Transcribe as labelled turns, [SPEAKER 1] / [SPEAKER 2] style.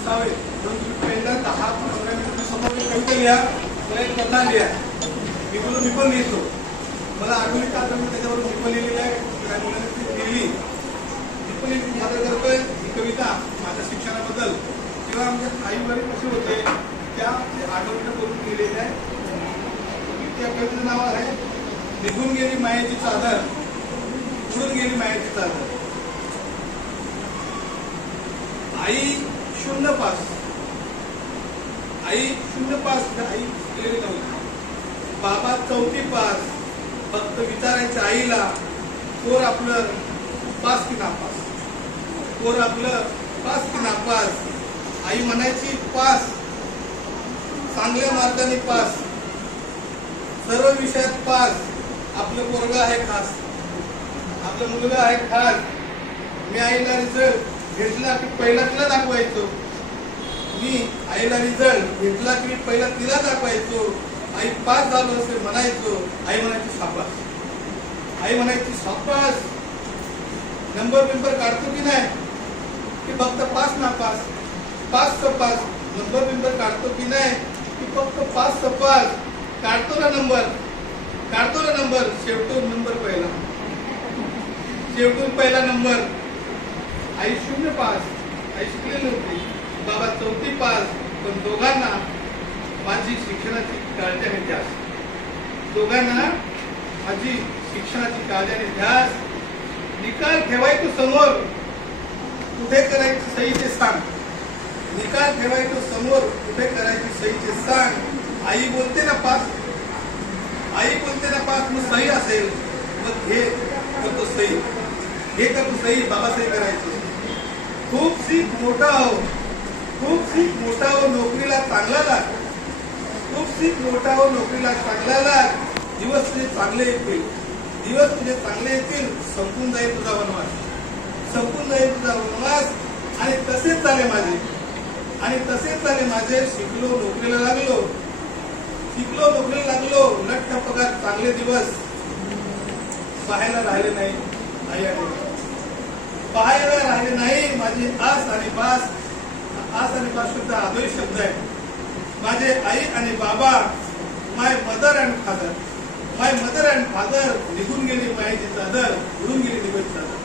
[SPEAKER 1] असावे. म्हणून तुम्ही पहिला दहा पंधरा मिनिट समोर कविता लिहा मला एक कथा लिहा. मी बोलून मी पण लिहितो. मला आठवणी का तर मी त्याच्यावर मी पण लिहिलेलं आहे? त्या मुलाने ती लिहिली. मी पण एक सादर करतोय ही कविता माझ्या शिक्षणाबद्दल. किंवा आमच्या आई वडील कसे होते त्या आठवणीनं करून लिहिलेल्या आहे त्या कवितेचं नाव आहे निघून गेली मायाची चादर उडून गेली मायाची चादर. आई शून्य पास आई शून्य पास आई गेलेली नव्हती बाबा चौथी पास फक्त विचारायचं आईला कोर आपलं पास की नापास? कोर आपलं पास की नापास? आई म्हणायची पास. चांगल्या मार्गाने पास. सर्व विषयात पास. आपलं पोरग आहे खास. आपला मुलगा आहे खास. मी आईला रिझल्ट घेतला की पहिला तिला दाखवायचो. मी आईला रिझल्ट घेतला की पहिला तिला दाखवायचो. आई पास झालो असे म्हणायचो. आई म्हणायची सापास आई म्हणायची सापास नंबर पिंबर काढतो की नाही? की फक्त पास ना पास. पास सपास नंबर पिंबर काढतो की नाही? की फक्त पास सपास काढतो ना नंबर काढतो ना नंबर शेवटून नंबर पहिला. शेवटून पहिला नंबर आई शून्य पास आई शिकलेली होती बाबा चौथी पास पण दोघांना माझी शिक्षणाची काळजी आणि ध्यास दोघांना माझी शिक्षणाची काळजी आणि ध्यास निकाल ठेवायचो समोर कुठे करायची सही सांग. निकाल ठेवायचो समोर कुठे करायची सही सांग. आई बोलते ना पास. आई बोलते ना पास मग सही असेल. मग घे करतो सही. घे तर सही बाबा सही सीख मोठा हो. खूप सीख मोठा हो नोकरीला चांगला लाग. खूप सीख मोठा हो नोकरीला चांगला लाग. दिवस तुझे चांगले येतील. दिवस तुझे चांगले येतील संपून जाईल तुझा वनवास. संपून जाईल तुझा वनवास. आणि तसेच झाले माझे. आणि तसेच झाले माझे. शिकलो नोकरीला लागलो. शिकलो नोकरीला लागलो. लठ्ठ पगार चांगले दिवस. पाहायला राहिले नाही. आई आणि पाहायला राहिले नाही. माझी आस आणि बास आस आणि बास शब्द आदोरी शब्द आहे. माझे आई आणि बाबा my mother and father. My mother and father निघून गेली मायेची चादर उडून गेली निघत चादर